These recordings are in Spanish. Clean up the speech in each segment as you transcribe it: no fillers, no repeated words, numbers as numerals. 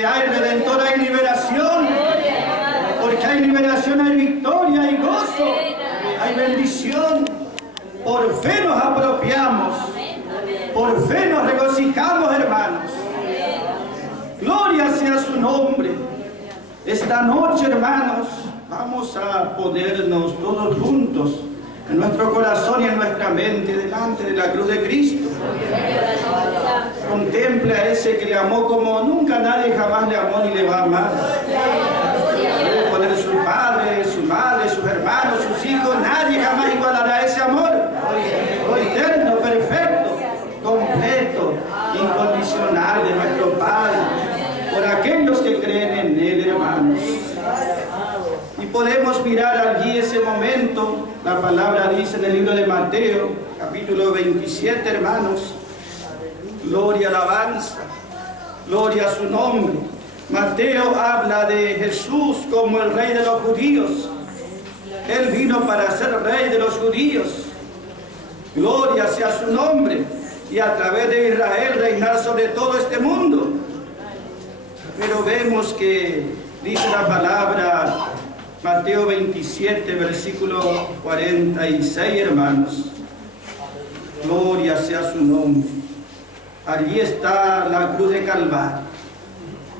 Porque hay redentor, hay liberación. Porque hay liberación, hay victoria, hay gozo, hay bendición. Por fe nos apropiamos. Por fe nos regocijamos, hermanos. Gloria sea su nombre. Esta noche, hermanos, vamos a ponernos todos juntos en nuestro corazón y en nuestra mente delante de la cruz de Cristo. Contemple a ese que le amó como nunca nadie jamás le amó ni le va a amar. Puede poner su padre, su madre, sus hermanos, sus hijos. Nadie jamás igualará ese amor. Eterno, perfecto, completo, incondicional de nuestro Padre, por aquellos que creen en Él, hermanos. Y podemos mirar allí ese momento. La palabra dice en el libro de Mateo, capítulo 27, hermanos. Gloria, alabanza, gloria a su nombre. Mateo habla de Jesús como el rey de los judíos. Él vino para ser rey de los judíos. Gloria sea su nombre. Y a través de Israel reinar sobre todo este mundo. Pero vemos que dice la palabra, Mateo 27, versículo 46, hermanos. Gloria sea su nombre. Allí está la cruz de Calvario.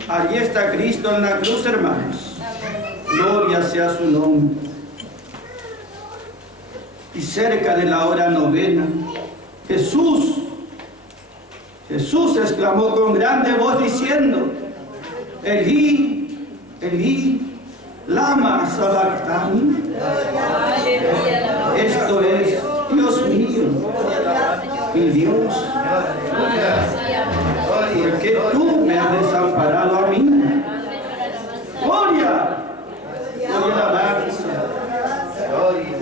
Allí está Cristo en la cruz, hermanos. Gloria sea su nombre. Y cerca de la hora novena, Jesús exclamó con grande voz diciendo: Elí, Elí, lama sabactani. Esto es: Dios mío, mi Dios, ¿por qué tú me has desamparado a mí? Gloria, gloria a la alabanza.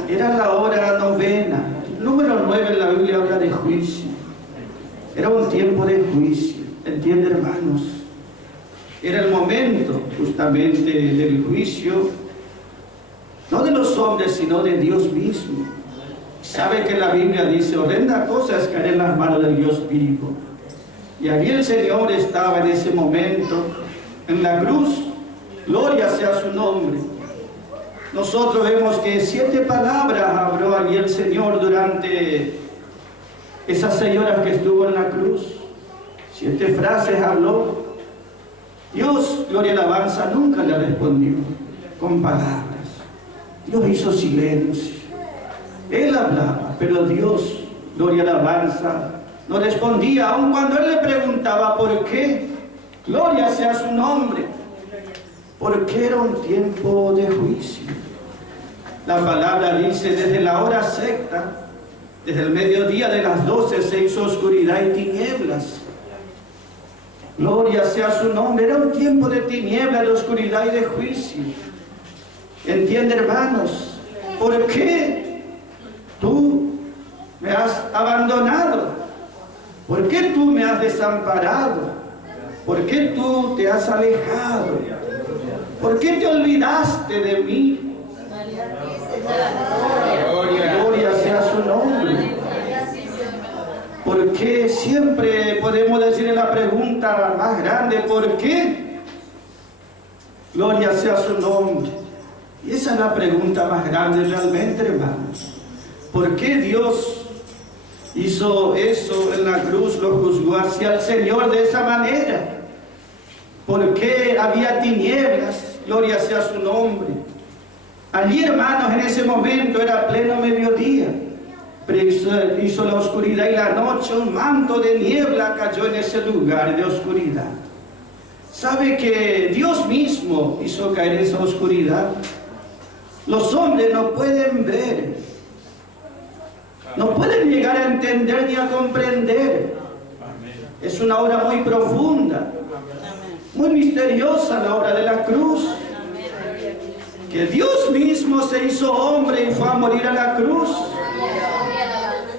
Era la hora novena. Número 9 en la Biblia habla de juicio. Era un tiempo de juicio. ¿Entiende, hermanos? Era el momento justamente del juicio, no de los hombres, sino de Dios mismo. Sabe que la Biblia dice: horrenda cosa es caer en las manos del Dios vivo. Y allí el Señor estaba en ese momento, en la cruz. Gloria sea su nombre. Nosotros vemos que 7 palabras habló allí el Señor durante esas 6 horas que estuvo en la cruz. 7 frases habló. Dios, gloria y alabanza, nunca le respondió con palabras. Dios hizo silencio. Él hablaba, pero Dios, gloria y alabanza, no respondía, aun cuando Él le preguntaba por qué. Gloria sea su nombre. Porque era un tiempo de juicio. La palabra dice: desde la hora sexta, desde el mediodía de las 12 se hizo oscuridad y tinieblas. Gloria sea su nombre. Era un tiempo de tinieblas, de oscuridad y de juicio. ¿Entiende, hermanos? ¿Por qué tú me has abandonado? ¿Por qué tú me has desamparado? ¿Por qué tú te has alejado? ¿Por qué te olvidaste de mí? Gloria sea su nombre. Porque siempre podemos decir la pregunta más grande: ¿por qué? Gloria sea su nombre. Y esa es la pregunta más grande realmente, hermanos. ¿Por qué Dios hizo eso en la cruz? Lo juzgó hacia el Señor de esa manera. ¿Por qué había tinieblas? Gloria sea su nombre. Allí, hermanos, en ese momento era pleno mediodía. Pero hizo la oscuridad y la noche, un manto de niebla cayó en ese lugar de oscuridad. ¿Sabe que Dios mismo hizo caer esa oscuridad? Los hombres no pueden ver, no pueden llegar a entender ni a comprender. Es una obra muy profunda, muy misteriosa, la obra de la cruz. Que Dios mismo se hizo hombre y fue a morir a la cruz.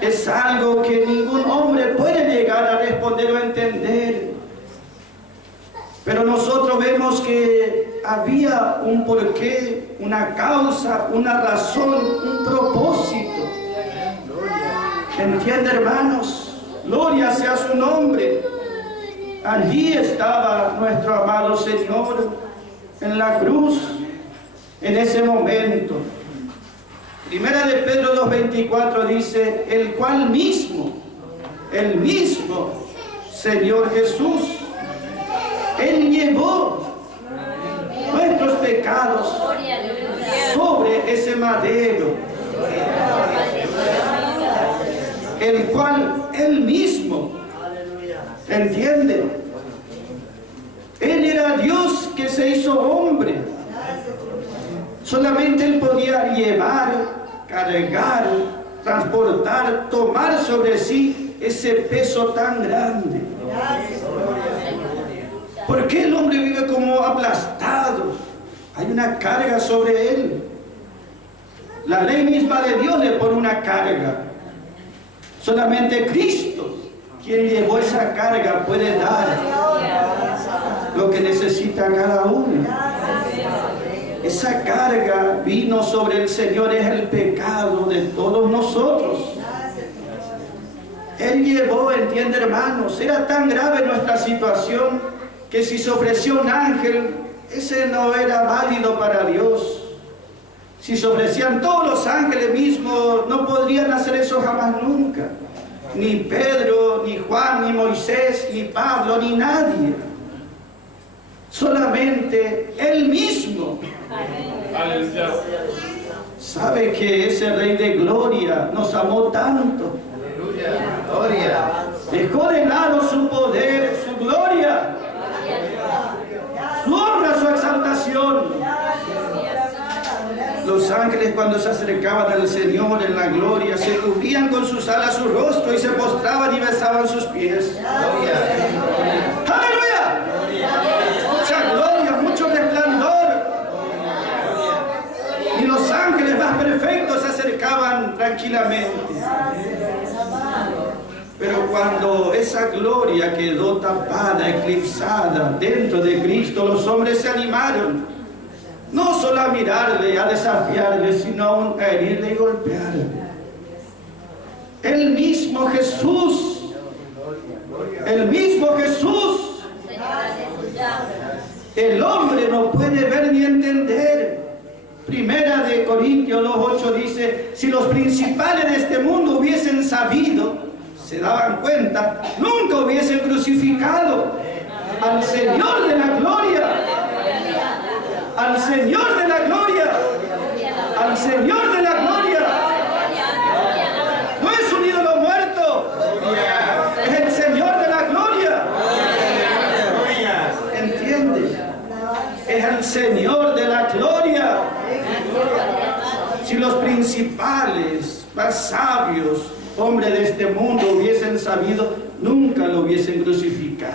Es algo que ningún hombre puede llegar a responder o entender. Pero nosotros vemos que había un porqué, una causa, una razón, un propósito. ¿Entiende, hermanos? Gloria sea su nombre. Allí estaba nuestro amado Señor en la cruz, en ese momento. Primera de Pedro 2:24 dice, el mismo Señor Jesús, Él llevó nuestros pecados sobre ese madero, el cual Él mismo, ¿entiende? Él era Dios que se hizo hombre. Solamente Él podía llevar, cargar, transportar, tomar sobre sí ese peso tan grande. ¿Por qué el hombre vive como aplastado? Hay una carga sobre él. La ley misma de Dios le pone una carga. Solamente Cristo, quien llevó esa carga, puede dar lo que necesita cada uno. Esa carga vino sobre el Señor, es el pecado de todos nosotros. Él llevó, entiende hermanos, era tan grave nuestra situación que si se ofreció un ángel, ese no era válido para Dios. Si se ofrecían todos los ángeles mismos, no podrían hacer eso jamás nunca. Ni Pedro, ni Juan, ni Moisés, ni Pablo, ni nadie. Solamente Él mismo. Sabe que ese Rey de Gloria nos amó tanto. Gloria. Dejó de lado su poder, su gloria, su honra, su exaltación. Los ángeles, cuando se acercaban al Señor en la gloria, se cubrían con sus alas su rostro y se postraban y besaban sus pies. ¡Aleluya! Mucha gloria, mucho resplandor. Y los ángeles más perfectos se acercaban tranquilamente. Pero cuando esa gloria quedó tapada, eclipsada dentro de Cristo, los hombres se animaron, no solo a mirarle, a desafiarle, sino aún a herirle y golpearle. El mismo Jesús, el hombre no puede ver ni entender. Primera de Corintios 2:8 dice, si los principales de este mundo hubiesen sabido, se daban cuenta, nunca hubiesen crucificado al Señor de la gloria, al Señor de la gloria, al Señor de la gloria. No es un ídolo muerto, es el Señor de la gloria. ¿Entiende? Es el Señor de la gloria. Si los principales, más sabios, hombres de este mundo hubiesen sabido, nunca lo hubiesen crucificado.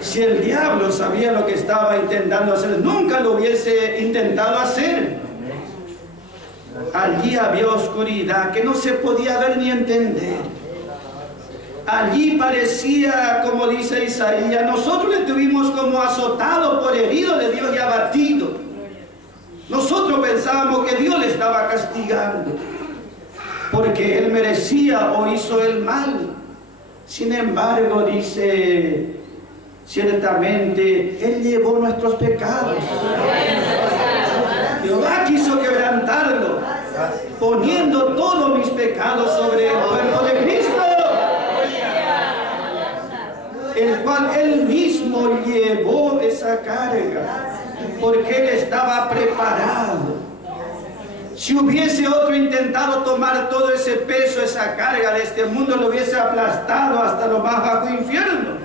Si el diablo sabía lo que estaba intentando hacer, nunca lo hubiese intentado hacer. Allí había oscuridad que no se podía ver ni entender. Allí parecía, como dice Isaías, nosotros le tuvimos como azotado, por herido de Dios y abatido. Nosotros pensábamos que Dios le estaba castigando, porque Él merecía o hizo el mal. Sin embargo, dice, ciertamente Él llevó nuestros pecados. Jehová quiso quebrantarlo, poniendo todos mis pecados sobre el cuerpo de Cristo, el cual Él mismo llevó esa carga, porque Él estaba preparado. Si hubiese otro intentado tomar todo ese peso, esa carga de este mundo, lo hubiese aplastado hasta lo más bajo infierno.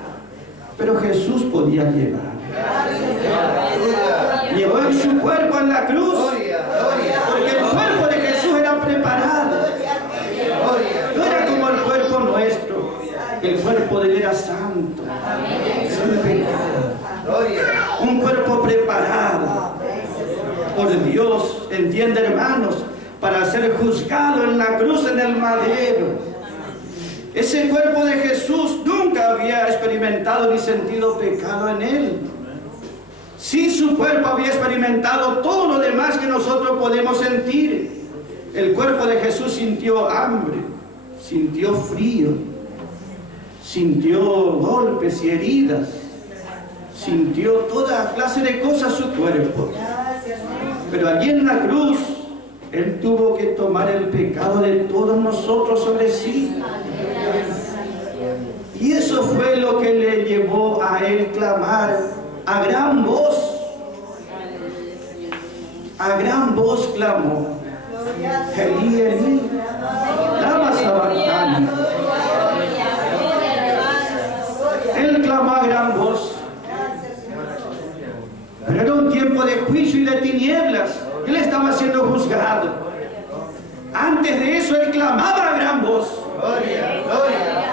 Pero Jesús podía llevar. Llevó en su cuerpo en la cruz, porque el cuerpo de Jesús era preparado. No era como el cuerpo nuestro. El cuerpo de Él era santo, sin pecado. Un cuerpo preparado por Dios, entiende hermanos, para ser juzgado en la cruz, en el madero. Ese cuerpo de Jesús nunca había experimentado ni sentido pecado en Él. Sí, su cuerpo había experimentado todo lo demás que nosotros podemos sentir. El cuerpo de Jesús sintió hambre, sintió frío, sintió golpes y heridas, sintió toda clase de cosas su cuerpo. Pero allí en la cruz, Él tuvo que tomar el pecado de todos nosotros sobre sí. Y eso fue lo que le llevó a Él clamar a gran voz. A gran voz clamó: Elí, Elí, lama sabactani. Él clamó a gran voz. Pero era un tiempo de juicio y de tinieblas. Él estaba siendo juzgado. Antes de eso Él clamaba a gran voz.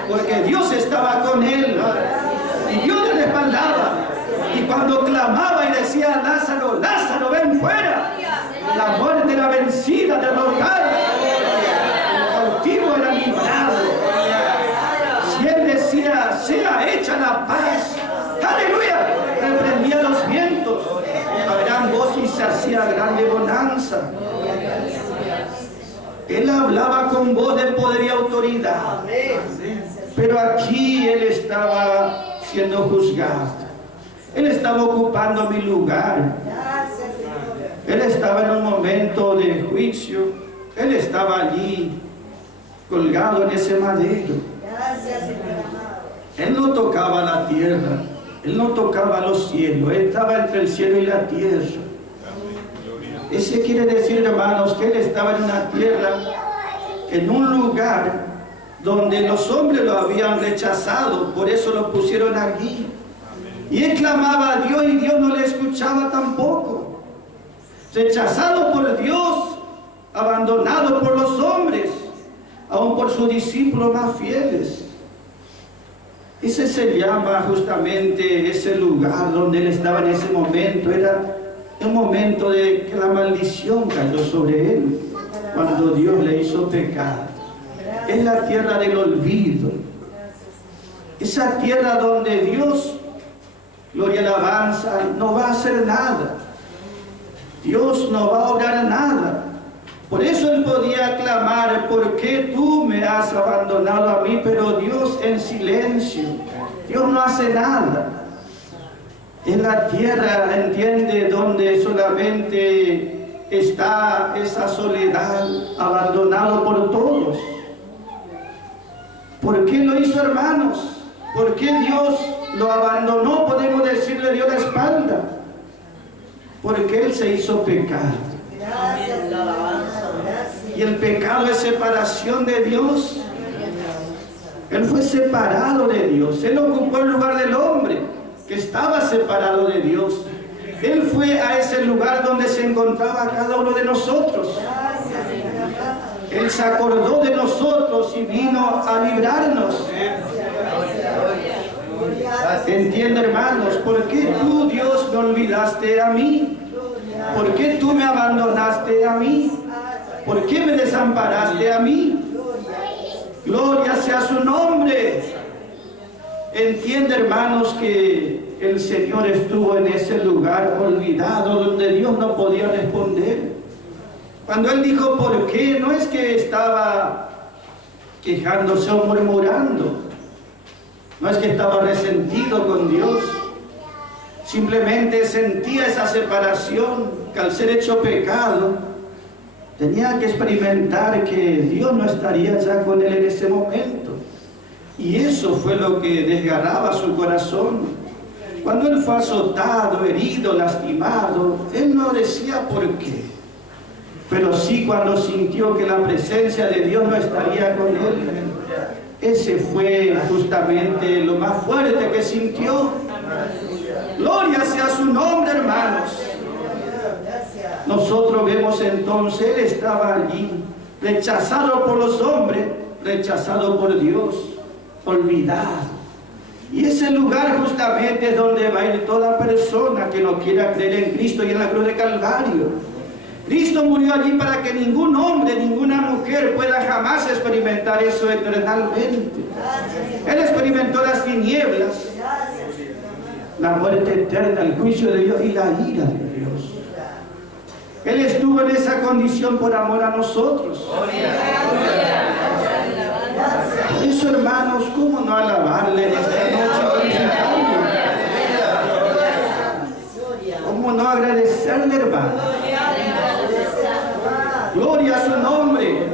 Porque Dios estaba con Él. Y Dios le respaldaba. Y cuando clamaba y decía: Lázaro, Lázaro, ven fuera, la muerte era vencida, derrotada. El cautivo era librado. Si Él decía: sea hecha la paz, aleluya, reprendía los vientos a gran voz y se hacía grande bonanza. Él hablaba con voz de poder y autoridad. Pero aquí Él estaba siendo juzgado. Él estaba ocupando mi lugar. Él estaba en un momento de juicio. Él estaba allí colgado en ese madero. Él no tocaba la tierra. Él no tocaba los cielos. Él estaba entre el cielo y la tierra. Ese quiere decir, hermanos, que Él estaba en una tierra, en un lugar donde los hombres lo habían rechazado. Por eso lo pusieron allí. Y Él clamaba a Dios y Dios no le escuchaba tampoco. Rechazado por Dios, abandonado por los hombres, aún por sus discípulos más fieles. Ese se llama justamente ese lugar donde Él estaba en ese momento. Era un momento de que la maldición cayó sobre Él cuando Dios le hizo pecado. Es la tierra del olvido. Esa tierra donde Dios, gloria y alabanza, no va a hacer nada. Dios no va a obrar nada. Por eso Él podía clamar: ¿por qué tú me has abandonado a mí? Pero Dios en silencio. Dios no hace nada. En la tierra, entiende, donde solamente está esa soledad, abandonado por todos. ¿Por qué lo hizo, hermanos? ¿Por qué Dios lo abandonó? Podemos decirle: dio la espalda. Porque Él se hizo pecado. Y el pecado es separación de Dios. Él fue separado de Dios. Él ocupó el lugar del hombre que estaba separado de Dios. Él fue a ese lugar donde se encontraba cada uno de nosotros. Él se acordó de nosotros y vino a librarnos. Entiende, hermanos, ¿por qué tú, Dios, me olvidaste a mí? ¿Por qué tú me abandonaste a mí? ¿Por qué me desamparaste a mí? Gloria sea su nombre. Entiende, hermanos, que el Señor estuvo en ese lugar olvidado donde Dios no podía responder. Cuando Él dijo ¿por qué? No es que estaba quejándose o murmurando. No es que estaba resentido con Dios. Simplemente sentía esa separación, que al ser hecho pecado, tenía que experimentar que Dios no estaría ya con Él en ese momento. Y eso fue lo que desgarraba su corazón. Cuando Él fue azotado, herido, lastimado, Él no decía por qué. Pero sí cuando sintió que la presencia de Dios no estaría con Él. Ese fue justamente lo más fuerte que sintió. Gloria sea su nombre, hermanos. Nosotros vemos entonces, Él estaba allí, rechazado por los hombres, rechazado por Dios, olvidado. Y ese lugar justamente es donde va a ir toda persona que no quiera creer en Cristo y en la cruz de Calvario. Cristo murió allí para que ningún hombre, ninguna mujer pueda jamás experimentar eso eternamente. Él experimentó las tinieblas, la muerte eterna, el juicio de Dios y la ira de Dios. Él estuvo en esa condición por amor a nosotros. Por eso eso, hermanos, ¿cómo no alabarle en esta noche? ¿Cómo no agradecerle, hermano? Gloria a su nombre.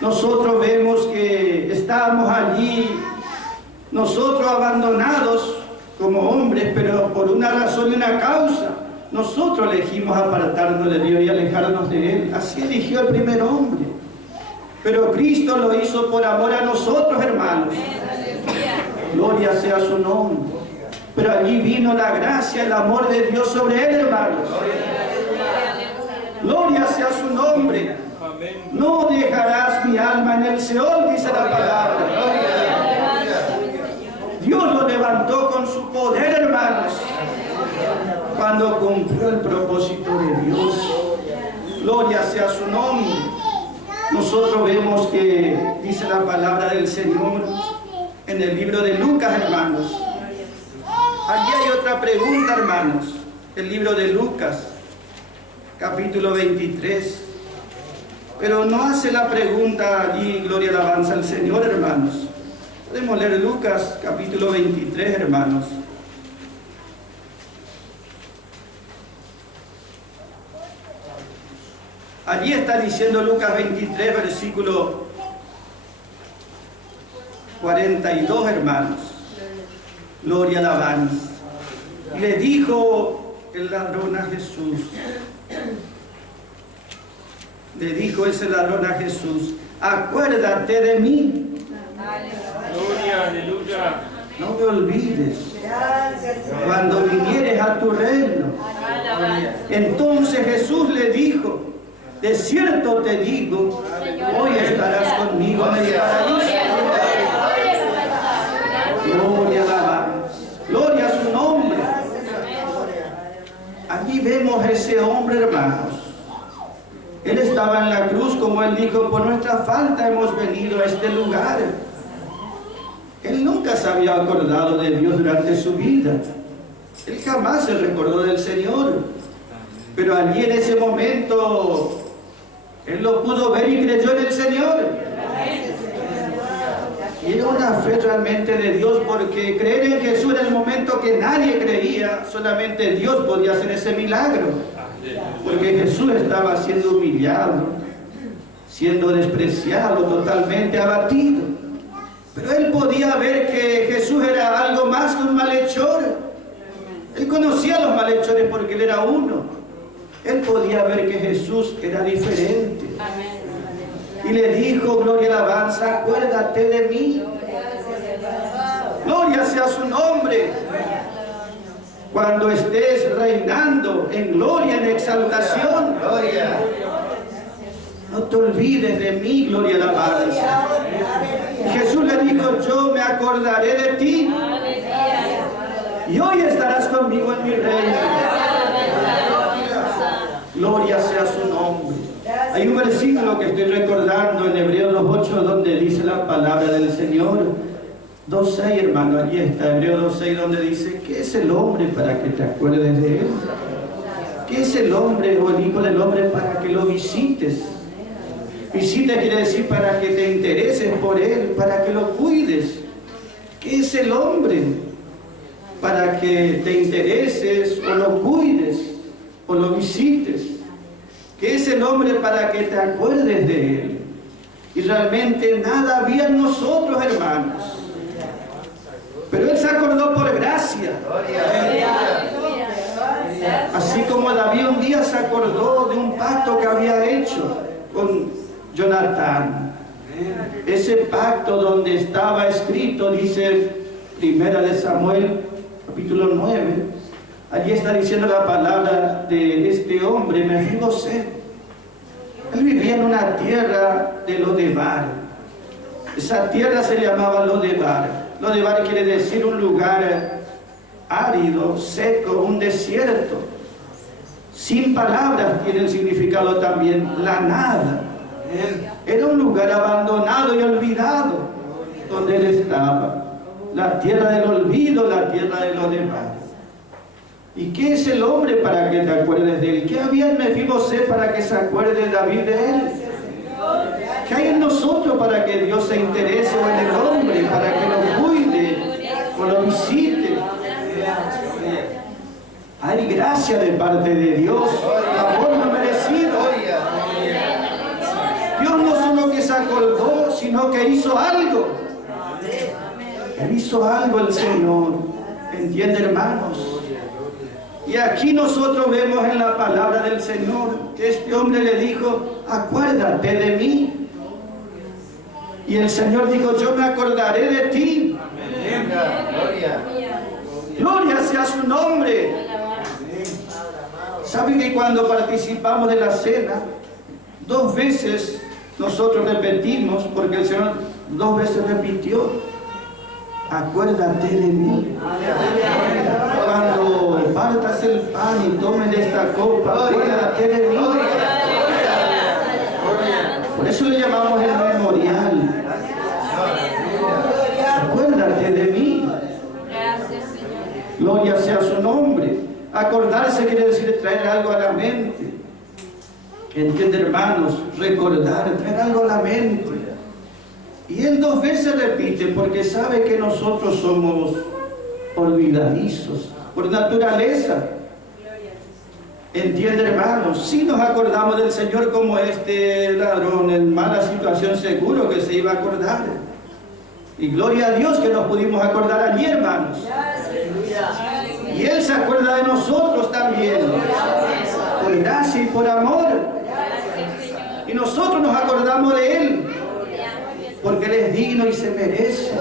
Nosotros vemos que estamos allí, nosotros abandonados como hombres, pero por una razón y una causa. Nosotros elegimos apartarnos de Dios y alejarnos de Él. Así eligió el primer hombre. Pero Cristo lo hizo por amor a nosotros, hermanos. Gloria sea su nombre. Pero allí vino la gracia, el amor de Dios sobre Él, hermanos. Gloria sea su nombre. No dejarás mi alma en el Seol, dice la palabra. Dios lo levantó con su poder, hermanos, cuando cumplió el propósito de Dios. Gloria sea su nombre. Nosotros vemos que dice la palabra del Señor en el libro de Lucas, hermanos. Allí hay otra pregunta, hermanos. El libro de Lucas, capítulo 23. Pero no hace la pregunta allí, gloria y alabanza al Señor, hermanos. Podemos leer Lucas, capítulo 23, hermanos. Allí está diciendo Lucas 23, versículo 42, hermanos. Gloria y alabanza. Y le dijo el ladrón a Jesús. Le dijo ese ladrón a Jesús: acuérdate de mí. Gloria, aleluya. No me olvides cuando vinieres a tu reino. Entonces Jesús le dijo: de cierto te digo, hoy estarás conmigo en el paraíso. Gloria a alabanza. Gloria a su nombre. Allí vemos a ese hombre, hermanos. Él estaba en la cruz, como él dijo: por nuestra falta hemos venido a este lugar. Él nunca se había acordado de Dios durante su vida. Él jamás se recordó del Señor. Pero allí en ese momento, él lo pudo ver y creyó en el Señor. Y era una fe realmente de Dios, porque creer en Jesús en el momento que nadie creía, solamente Dios podía hacer ese milagro. Porque Jesús estaba siendo humillado, siendo despreciado, totalmente abatido. Pero él podía ver que Jesús era algo más que un malhechor. Él conocía a los malhechores porque él era uno. Él podía ver que Jesús era diferente. Y le dijo: gloria y alabanza, acuérdate de mí. Gloria sea su nombre. Cuando estés reinando en gloria, en exaltación, no te olvides de mí, gloria y alabanza. Y Jesús le dijo: yo me acordaré de ti, y hoy estarás conmigo en mi reino. Gloria sea su nombre. Hay un versículo que estoy recordando en Hebreos 2:8, donde dice la palabra del Señor. 2:6, hermano, allí está, Hebreos 2:6, donde dice: ¿qué es el hombre para que te acuerdes de él? ¿Qué es el hombre o el hijo del hombre para que lo visites? Visita quiere decir para que te intereses por él, para que lo cuides. ¿Qué es el hombre? Para que te intereses o lo cuides o lo visites. ¿Qué es el hombre para que te acuerdes de él? Y realmente nada había en nosotros, hermanos. Pero él se acordó por gracia. Así como David un día se acordó de un pacto que había hecho con Jonatán. Ese pacto donde estaba escrito, dice Primera de Samuel, capítulo 9. Allí está diciendo la palabra de este hombre, Mefiboset. Él vivía en una tierra de Lodebar. Esa tierra se llamaba Lodebar. Lodebar quiere decir un lugar árido, seco, un desierto. Sin palabras tiene el significado también, la nada. Era un lugar abandonado y olvidado donde él estaba. La tierra del olvido, la tierra de Lodebar. ¿Y qué es el hombre para que te acuerdes de él? ¿Qué había en Mefiboset para que se acuerde David de él? ¿Qué hay en nosotros para que Dios se interese en el hombre, para que lo cuide o lo visite. Hay gracia de parte de Dios, amor no merecido. Dios no solo que se acordó, sino que hizo algo. Él hizo algo el Señor. ¿Entiende, hermanos? Y aquí nosotros vemos en la palabra del Señor que este hombre le dijo, acuérdate de mí. Y el Señor dijo, yo me acordaré de ti. Gloria sea su nombre. ¿Saben que cuando participamos de la cena, 2 veces nosotros repetimos, porque el Señor 2 veces repitió, acuérdate de mí? Cuando partas el pan y tomes de esta copa, acuérdate de mí. Por eso le llamamos el memorial. Acuérdate de mí. Gloria sea su nombre. Acordarse quiere decir traer algo a la mente. ¿Entiende, hermanos? Recordar, traer algo a la mente. Y él 2 veces repite porque sabe que nosotros somos olvidadizos por naturaleza. ¿Entiende, hermanos? Si nos acordamos del Señor como este ladrón en mala situación, seguro que se iba a acordar. Y gloria a Dios que nos pudimos acordar allí, hermanos. Y Él se acuerda de nosotros también, por gracia y por amor. Y nosotros nos acordamos de Él, porque Él es digno y se merece,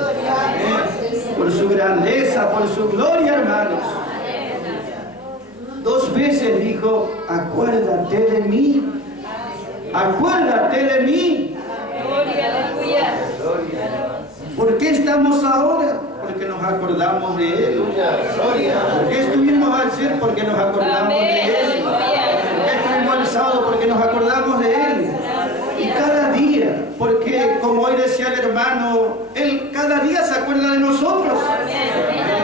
por su grandeza, por su gloria, hermanos. 2 veces dijo, acuérdate de mí, acuérdate de mí. ¿Por qué estamos ahora? Porque nos acordamos de Él. ¿Por qué estuvimos ayer? Porque nos acordamos de Él. ¿Por qué estuvimos el sábado? Porque nos acordamos de Él. Y cada día, porque como hoy decía el hermano, Él cada día se acuerda de nosotros.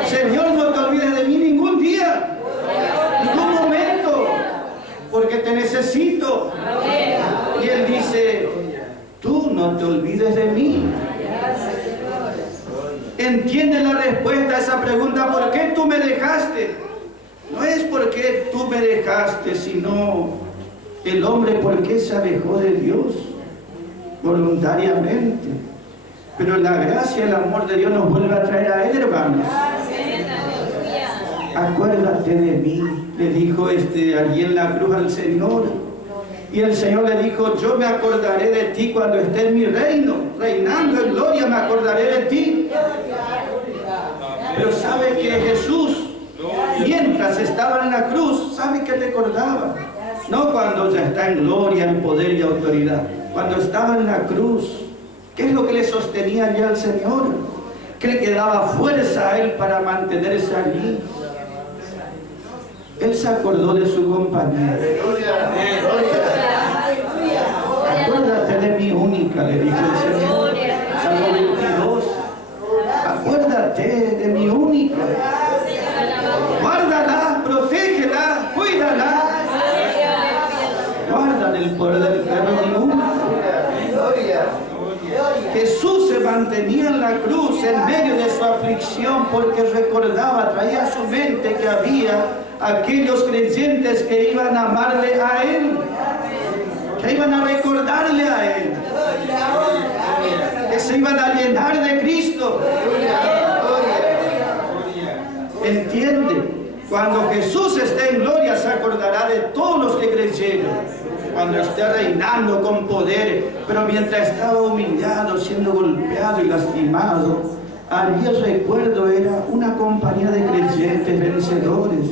Señor, no te olvides de mí ningún día, ningún momento, porque te necesito. Y Él dice, tú no te olvides de mí. ¿Entiende la respuesta a esa pregunta? ¿Por qué tú me dejaste? No es porque tú me dejaste, sino el hombre por qué se alejó de Dios voluntariamente. Pero la gracia y el amor de Dios nos vuelve a traer a Él, hermanos. Acuérdate de mí, le dijo allí en la cruz al Señor. Y el Señor le dijo, yo me acordaré de ti cuando esté en mi reino, reinando en gloria, me acordaré de ti. Pero sabe que Jesús, mientras estaba en la cruz, sabe que recordaba. No cuando ya está en gloria, en poder y autoridad. Cuando estaba en la cruz, ¿qué es lo que le sostenía ya al Señor? ¿Qué le daba fuerza a Él para mantenerse allí? Él se acordó de su compañero. Acuérdate de mi única, le dijo el Señor. Salmo 22. Acuérdate de mi única. Guárdala, protégela, cuídala. Guarda del poder del perro mi única. Jesús se mantenía en la cruz en medio de su aflicción porque recordaba, traía a su mente que había aquellos creyentes que iban a amarle a Él, que iban a recordarle a Él, que se iban a llenar de Cristo. ¿Entiende? Cuando Jesús esté en gloria se acordará de todos los que creyeron. Cuando esté reinando con poder, pero mientras estaba humillado, siendo golpeado y lastimado, allí el recuerdo era una compañía de creyentes vencedores,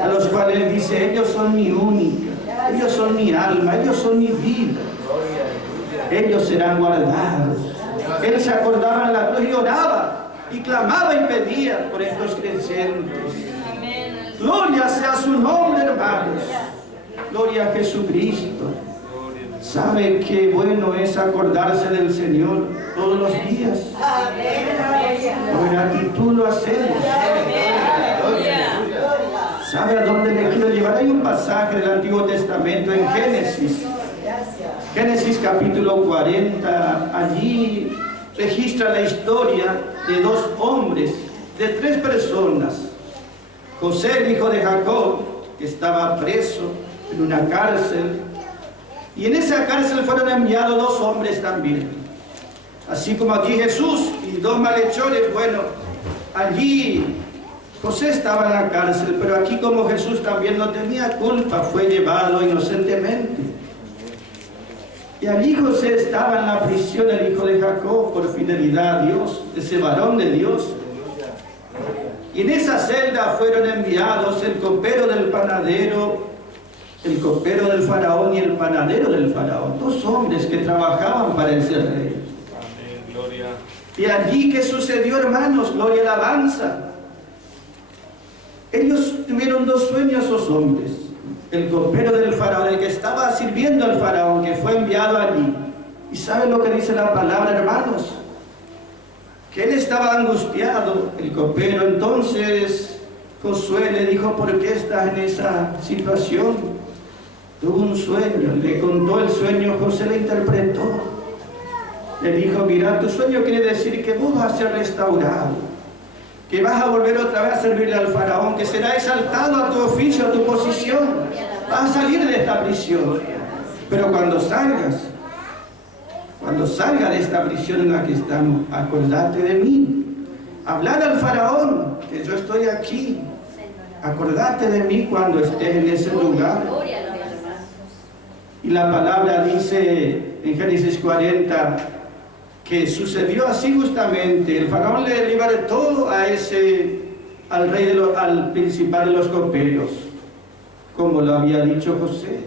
a los cuales Él dice, ellos son mi única, ellos son mi alma, ellos son mi vida, ellos serán guardados. Él se acordaba en la cruz y oraba, y clamaba y pedía por estos creyentes. Gloria sea su nombre, hermanos. Gloria a Jesucristo. ¿Sabe qué bueno es acordarse del Señor todos los días? Con gratitud lo hacemos. ¿Sabe a dónde le quiero llevar? Hay un pasaje del Antiguo Testamento en Génesis. Génesis capítulo 40, allí registra la historia de dos hombres, de tres personas. José, el hijo de Jacob, que estaba preso en una cárcel, y en esa cárcel fueron enviados dos hombres también. Así como aquí Jesús y dos malhechores, bueno, allí José estaba en la cárcel, pero aquí como Jesús también no tenía culpa, fue llevado inocentemente. Y allí José estaba en la prisión, el hijo de Jacob, por fidelidad a Dios, ese varón de Dios. Y en esa celda fueron enviados el copero del panadero, el copero del faraón y el panadero del faraón, dos hombres que trabajaban para ese rey. Amén, gloria. Y allí, ¿qué sucedió, hermanos? Gloria y alabanza. Ellos tuvieron dos sueños, esos hombres. El copero del faraón, el que estaba sirviendo al faraón, que fue enviado allí. ¿Y saben lo que dice la palabra, hermanos? Que él estaba angustiado, el copero. Entonces Josué le dijo: ¿por qué estás en esa situación? Tuvo un sueño, le contó el sueño, José le interpretó. Le dijo: mira, tu sueño quiere decir que vos vas a ser restaurado, que vas a volver otra vez a servirle al faraón, que será exaltado a tu oficio, a tu posición. Vas a salir de esta prisión. Pero cuando salgas de esta prisión en la que estamos, acordate de mí. Hablar al faraón, que yo estoy aquí. Acordate de mí cuando estés en ese lugar. Y la palabra dice en Génesis 40 que sucedió así justamente. El faraón le libertó al rey al principal de los coperos, como lo había dicho José.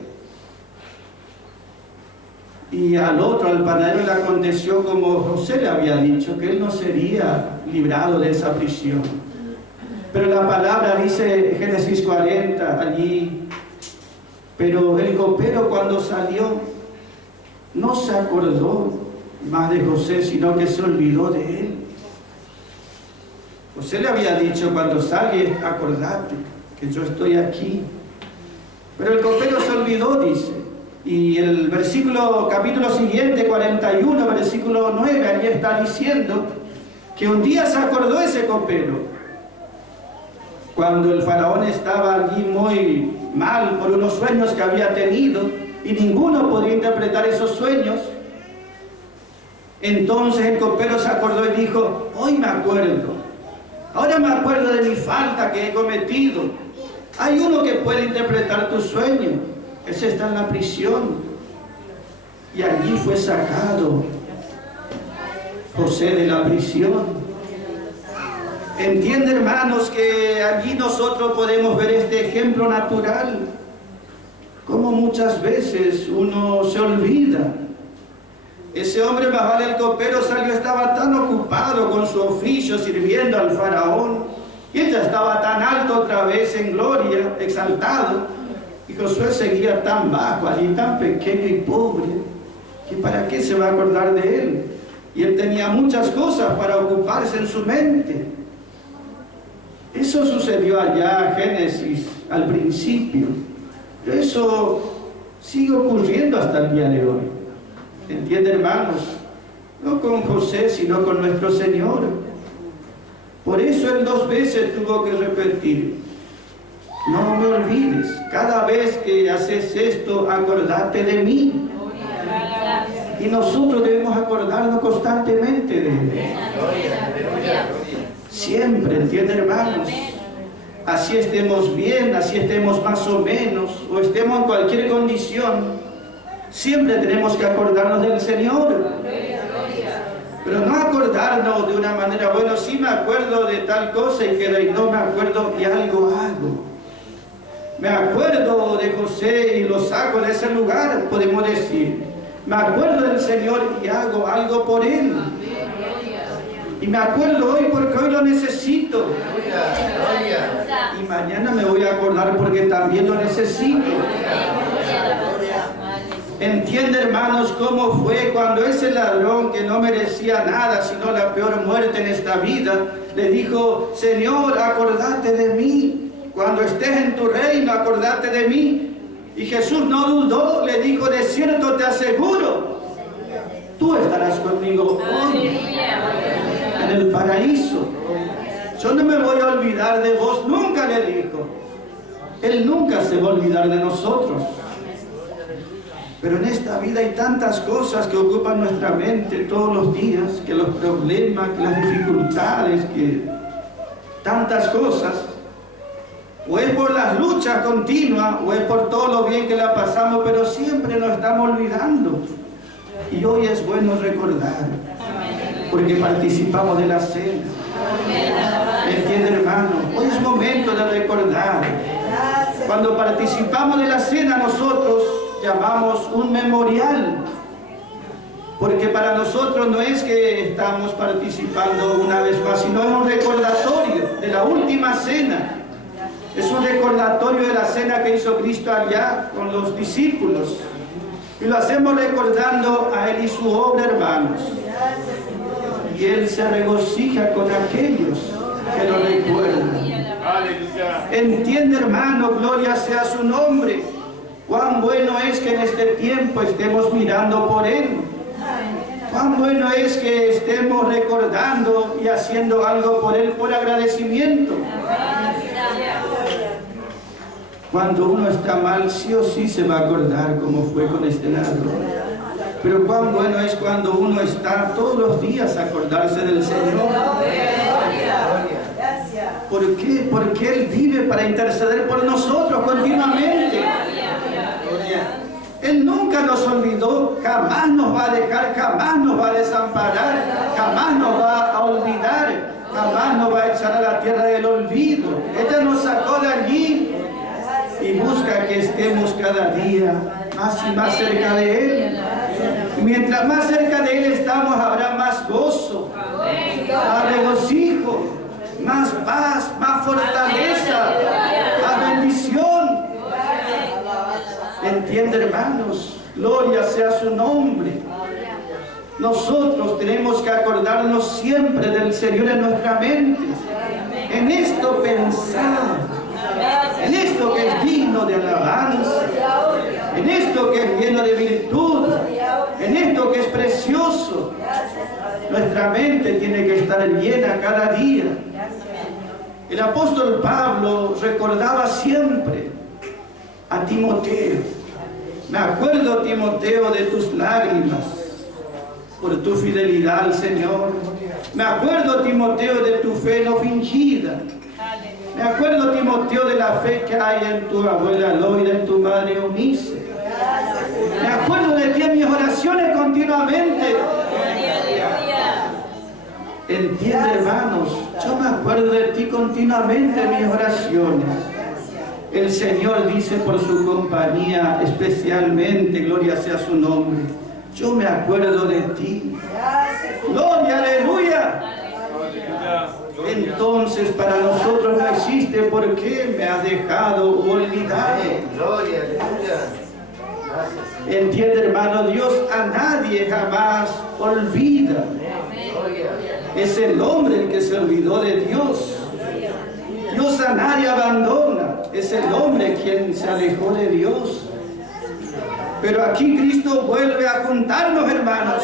Y al otro, al panadero, le aconteció como José le había dicho, que él no sería librado de esa prisión. Pero la palabra dice, Génesis 40, allí, pero el copero cuando salió, no se acordó más de José, sino que se olvidó de él. José le había dicho, cuando salgas, acordate que yo estoy aquí. Pero el copero se olvidó, dice. Y el capítulo siguiente, 41, versículo 9, allí está diciendo que un día se acordó ese copero, cuando el faraón estaba allí muy mal por unos sueños que había tenido, y ninguno podía interpretar esos sueños. Entonces el copero se acordó y dijo: hoy me acuerdo, ahora me acuerdo de mi falta que he cometido. Hay uno que puede interpretar tu sueño. Ese está en la prisión. Y allí fue sacado José de la prisión. Entiende, hermanos, que allí nosotros podemos ver este ejemplo natural. Como muchas veces uno se olvida. Ese hombre, más vale el copero, salió, estaba tan ocupado con su oficio, sirviendo al faraón. Y él ya estaba tan alto otra vez en gloria, exaltado. Y Josué seguía tan bajo, allí tan pequeño y pobre, que para qué se va a acordar de él. Y él tenía muchas cosas para ocuparse en su mente. Eso sucedió allá, Génesis, al principio. Pero eso sigue ocurriendo hasta el día de hoy. ¿Entiende, hermanos? No con José, sino con nuestro Señor. Por eso él 2 veces tuvo que repetir: no me olvides, cada vez que haces esto, acordate de mí. Y nosotros debemos acordarnos constantemente de Él. Siempre, ¿entiende, hermanos? Así estemos bien, así estemos más o menos, o estemos en cualquier condición, siempre tenemos que acordarnos del Señor. Pero no acordarnos de una manera, bueno, sí me acuerdo de tal cosa y que no me acuerdo y algo hago. Me acuerdo de José y lo saco de ese lugar, podemos decir. Me acuerdo del Señor y hago algo por Él. Y me acuerdo hoy porque hoy lo necesito. Y mañana me voy a acordar porque también lo necesito. Entiende, hermanos, cómo fue cuando ese ladrón que no merecía nada, sino la peor muerte en esta vida, le dijo: Señor, acordate de mí. Cuando estés en tu reino, acordate de mí. Y Jesús no dudó, le dijo, de cierto te aseguro, tú estarás conmigo hoy en el paraíso. Yo no me voy a olvidar de vos, nunca le dijo. Él nunca se va a olvidar de nosotros. Pero en esta vida hay tantas cosas que ocupan nuestra mente todos los días, que los problemas, que las dificultades, que tantas cosas. O es por las luchas continuas, o es por todo lo bien que la pasamos, pero siempre nos estamos olvidando. Y hoy es bueno recordar, porque participamos de la cena. ¿Entiende, hermano? Hoy es momento de recordar. Cuando participamos de la cena, nosotros llamamos un memorial, porque para nosotros no es que estamos participando una vez más, sino es un recordatorio de la última cena. Es un recordatorio de la cena que hizo Cristo allá con los discípulos. Y lo hacemos recordando a Él y su obra, hermanos. Y Él se regocija con aquellos que lo recuerdan. Entiende, hermano, gloria sea su nombre. Cuán bueno es que en este tiempo estemos mirando por Él. Cuán bueno es que estemos recordando y haciendo algo por Él por agradecimiento. Cuando uno está mal, sí o sí se va a acordar como fue con este ladrón. Pero cuán bueno es cuando uno está todos los días a acordarse del Señor. ¿Por qué? Porque Él vive para interceder por nosotros continuamente. Él nunca nos olvidó, jamás nos va a dejar, jamás nos va a desamparar, jamás nos va a olvidar, jamás nos va a echar a la tierra del olvido. Ella nos sacó de allí y busca que estemos cada día más y más cerca de Él. Y mientras más cerca de Él estamos, habrá más gozo, más regocijo, más paz, más fortaleza, más bendición. ¿Entiende, hermanos? Gloria sea su nombre. Nosotros tenemos que acordarnos siempre del Señor en nuestra mente. En esto pensar, en esto que es digno de alabanza, en esto que es lleno de virtud, en esto que es precioso. Nuestra mente tiene que estar llena cada día. El apóstol Pablo recordaba siempre a Timoteo. Me acuerdo, Timoteo, de tus lágrimas por tu fidelidad al Señor. Me acuerdo, Timoteo, de tu fe no fingida. Me acuerdo, Timoteo, de la fe que hay en tu abuela Loida, en tu madre Eunice. Me acuerdo de ti en mis oraciones continuamente. Entiende, hermanos, yo me acuerdo de ti continuamente en mis oraciones. El Señor dice por su compañía, especialmente, gloria sea su nombre, yo me acuerdo de ti. Gloria, aleluya. Entonces para nosotros no existe por qué me has dejado olvidado. Gloria, aleluya. Entiende, hermano, Dios a nadie jamás olvida. Es el hombre el que se olvidó de Dios. Dios a nadie abandona. Es el hombre quien se alejó de Dios. Pero aquí Cristo vuelve a juntarnos, hermanos.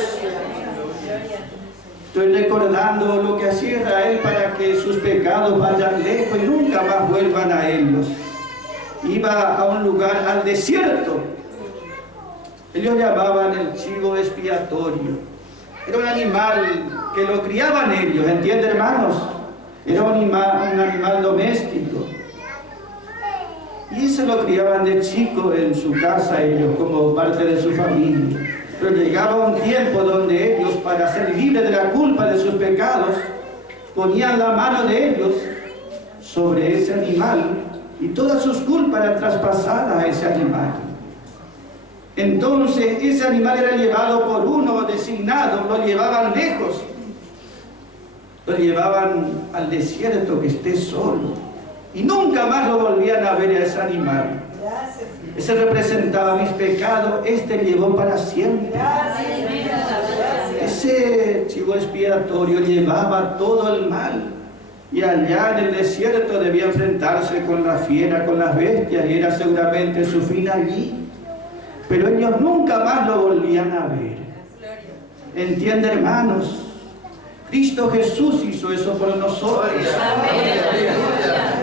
Estoy recordando lo que hacía Israel para que sus pecados vayan lejos y nunca más vuelvan a ellos. Iba a un lugar, al desierto. Ellos llamaban el chivo expiatorio. Era un animal que lo criaban ellos, ¿entiende, hermanos? Era un animal doméstico. Y se lo criaban de chico en su casa ellos, como parte de su familia. Pero llegaba un tiempo donde ellos, para ser libres de la culpa de sus pecados, ponían la mano de ellos sobre ese animal y todas sus culpas eran traspasadas a ese animal. Entonces ese animal era llevado por uno designado, lo llevaban lejos, lo llevaban al desierto que esté solo. Y nunca más lo volvían a ver a ese animal. Ese representaba mis pecados, este llevó para siempre. Ese chivo expiatorio llevaba todo el mal y allá en el desierto debía enfrentarse con la fiera, con las bestias, y era seguramente su fin allí. Pero ellos nunca más lo volvían a ver. ¿Entiende, hermanos? Cristo Jesús hizo eso por nosotros.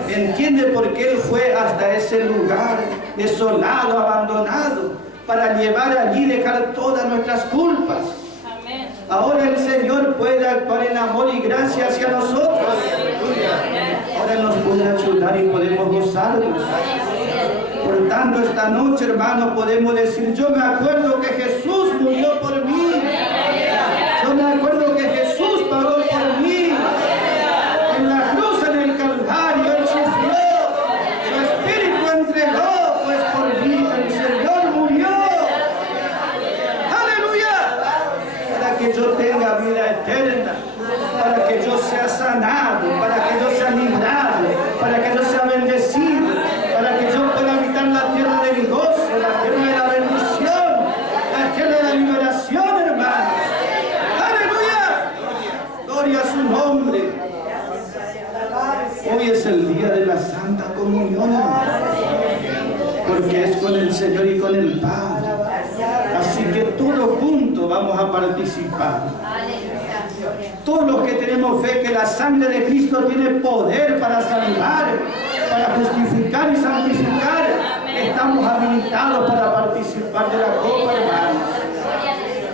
¿Entiende por qué Él fue hasta ese lugar desolado, abandonado, para llevar allí, dejar todas nuestras culpas? Ahora el Señor puede actuar en amor y gracia hacia nosotros. Ahora nos puede ayudar y podemos gozarnos. Por tanto, esta noche, hermanos, podemos decir: yo me acuerdo que Jesús murió por mí. Yo me acuerdo que Jesús pagó por mí. En la cruz, en el Calvario, Él sufrió. Su Espíritu entregó, pues por mí el Señor murió. ¡Aleluya! Para que yo tenga vida eterna, para que yo sea sanado, para que yo sea librado, para que yo sea bendecido, para que yo pueda habitar la tierra del gozo, la tierra de la bendición, la tierra de la liberación, hermanos. ¡Aleluya! Gloria a su nombre. Hoy es el día de la Santa Comunión, hermanos, porque es con el Señor y con el Padre. Así que todos juntos vamos a participar. Todos los que tenemos fe que la sangre de Cristo tiene poder para salvar, para justificar y santificar, estamos habilitados para participar de la copa, hermanos.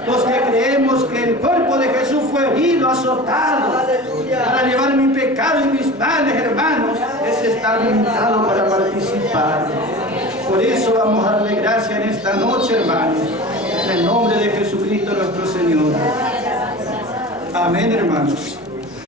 Los que creemos que el cuerpo de Jesús fue herido, azotado, para llevar mi pecado y mis males, hermanos, ese está habilitado para participar. Por eso vamos a darle gracias en esta noche, hermanos, en el nombre de Jesucristo nuestro Señor. Amén, hermanos.